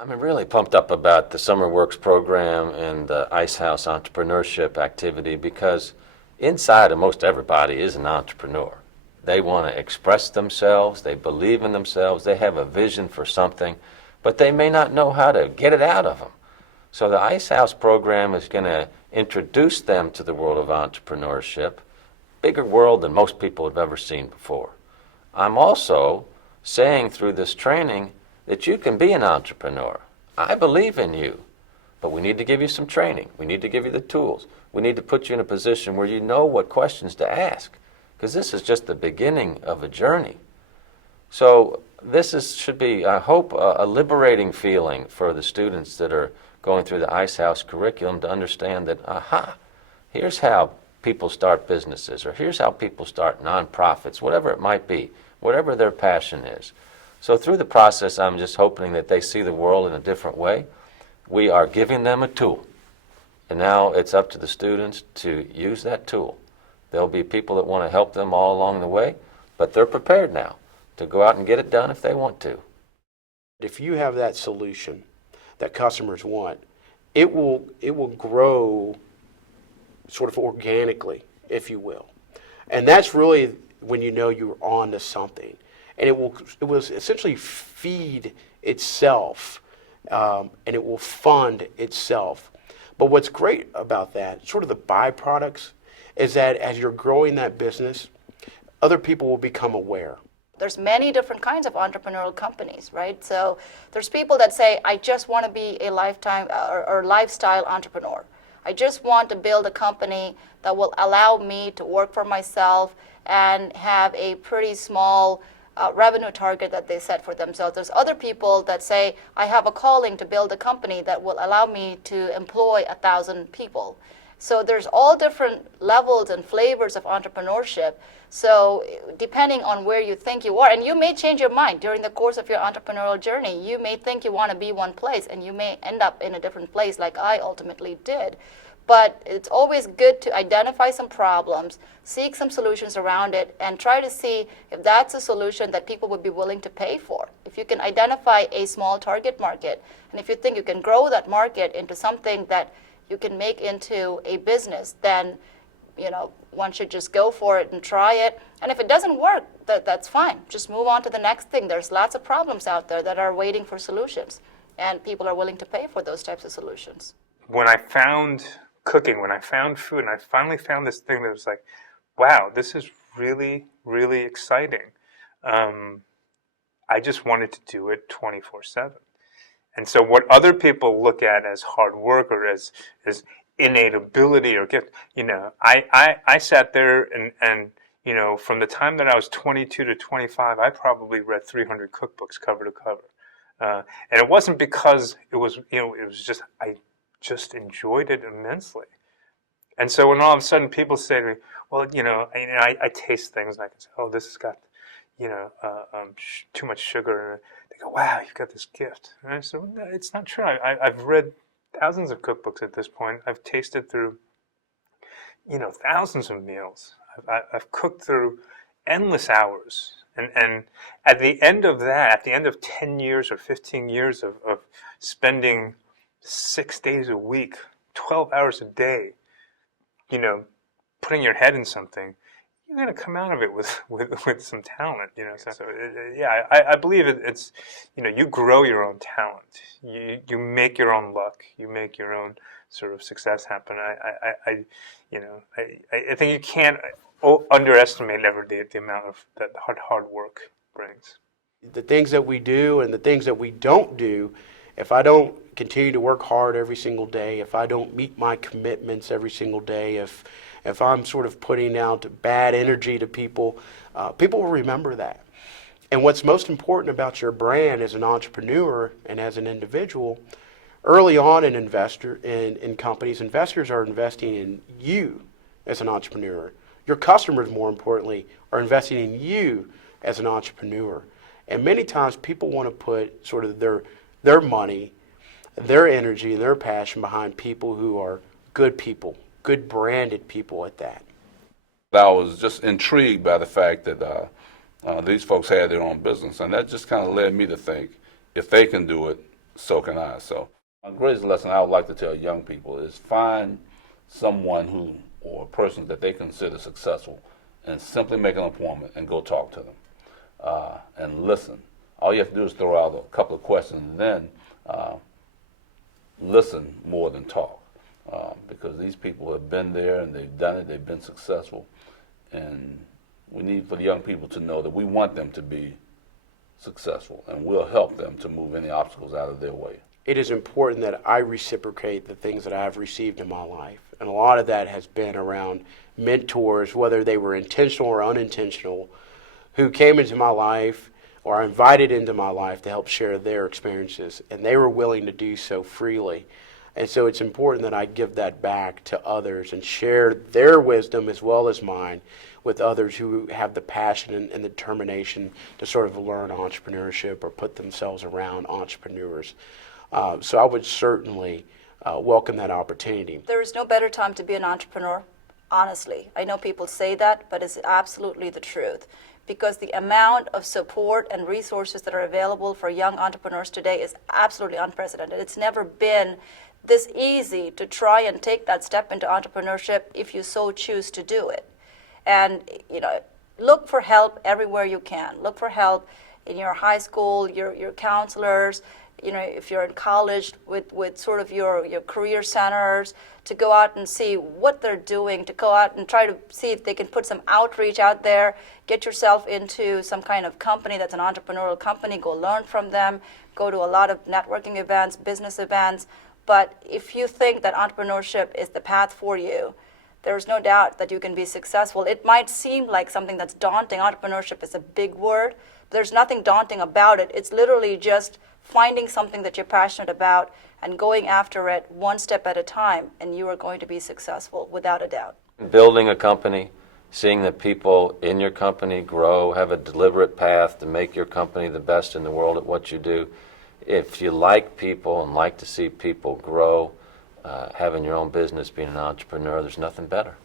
I'm really pumped up about the Summer Works program and the Ice House Entrepreneurship activity because inside of most everybody is an entrepreneur. They want to express themselves, they believe in themselves, they have a vision for something, but they may not know how to get it out of them. So the Ice House program is going to introduce them to the world of entrepreneurship, bigger world than most people have ever seen before. I'm also saying through this training that you can be an entrepreneur. I believe in you, but we need to give you some training. We need to give you the tools. We need to put you in a position where you know what questions to ask, because this is just the beginning of a journey. So should be, I hope, a liberating feeling for the students that are going through the Ice House curriculum to understand that, aha, here's how people start businesses, or here's how people start nonprofits, whatever it might be, whatever their passion is. So through the process, I'm just hoping that they see the world in a different way. We are giving them a tool, and now it's up to the students to use that tool. There'll be people that want to help them all along the way, but they're prepared now to go out and get it done if they want to. If you have that solution that customers want, it will grow sort of organically, if you will. And that's really when you know you're on to something. And it will essentially feed itself, and it will fund itself. But what's great about that, sort of the byproducts, is that as you're growing that business, other people will become aware. There's many different kinds of entrepreneurial companies, right? So there's people that say, I just want to be a lifetime or lifestyle entrepreneur. I just want to build a company that will allow me to work for myself and have a pretty small revenue target that they set for themselves. There's other people that say, I have a calling to build a company that will allow me to employ 1,000 people. So there's all different levels and flavors of entrepreneurship. So depending on where you think you are, and you may change your mind during the course of your entrepreneurial journey. You may think you want to be one place, and you may end up in a different place like I ultimately did. But it's always good to identify some problems, seek some solutions around it, and try to see if that's a solution that people would be willing to pay for. If you can identify a small target market, and if you think you can grow that market into something that you can make into a business, then one should just go for it and try it. And if it doesn't work, that's fine. Just move on to the next thing. There's lots of problems out there that are waiting for solutions, and people are willing to pay for those types of solutions. When I found cooking, when I found food, and I finally found this thing that was like, wow, this is really, really exciting. I just wanted to do it 24/7. And so what other people look at as hard work or as innate ability or gift, I sat there and from the time that I was 22 to 25, I probably read 300 cookbooks cover to cover. And it wasn't because it was just, I just enjoyed it immensely. And so when all of a sudden people say to me, well, I taste things and I can say, oh, this has got, too much sugar. And they go, wow, you've got this gift. And I said, well, no, it's not true. I've read thousands of cookbooks at this point. I've tasted through, thousands of meals. I've cooked through endless hours. And at the end of that, at the end of 10 years or 15 years of spending 6 days a week, 12 hours a day, putting your head in something, you're going to come out of it with some talent, So I believe it's, you grow your own talent. You make your own luck. You make your own sort of success happen. I think you can't underestimate ever the amount of that hard work brings. The things that we do and the things that we don't do, if I don't continue to work hard every single day, if I don't meet my commitments every single day, if I'm sort of putting out bad energy to people, people will remember that. And what's most important about your brand as an entrepreneur and as an individual, early on in companies, investors are investing in you as an entrepreneur. Your customers, more importantly, are investing in you as an entrepreneur. And many times people want to put sort of their money, their energy, and their passion behind people who are good people, good branded people at that. I was just intrigued by the fact that these folks had their own business, and that just kind of led me to think, if they can do it, so can I. So my greatest lesson I would like to tell young people is find someone who, or a person that they consider successful, and simply make an appointment and go talk to them and listen. All you have to do is throw out a couple of questions and then listen more than talk, because these people have been there and they've done it, they've been successful, and we need for the young people to know that we want them to be successful and we'll help them to move any obstacles out of their way. It is important that I reciprocate the things that I have received in my life. And a lot of that has been around mentors, whether they were intentional or unintentional, who came into my life or invited into my life to help share their experiences. And they were willing to do so freely. And so it's important that I give that back to others and share their wisdom as well as mine with others who have the passion and the determination to sort of learn entrepreneurship or put themselves around entrepreneurs. So I would certainly welcome that opportunity. There is no better time to be an entrepreneur, honestly. I know people say that, but it's absolutely the truth. Because the amount of support and resources that are available for young entrepreneurs today is absolutely unprecedented. It's never been this easy to try and take that step into entrepreneurship if you so choose to do it. And, look for help everywhere you can. Look for help in your high school, your counselors, if you're in college with sort of your career centers, to go out and see what they're doing, to go out and try to see if they can put some outreach out there, get yourself into some kind of company that's an entrepreneurial company, go learn from them, go to a lot of networking events, business events. But if you think that entrepreneurship is the path for you, there's no doubt that you can be successful. It might seem like something that's daunting. Entrepreneurship is a big word. There's nothing daunting about it. It's literally just finding something that you're passionate about and going after it one step at a time, and you are going to be successful without a doubt. Building a company, seeing the people in your company grow, have a deliberate path to make your company the best in the world at what you do. If you like people and like to see people grow, having your own business, being an entrepreneur, there's nothing better.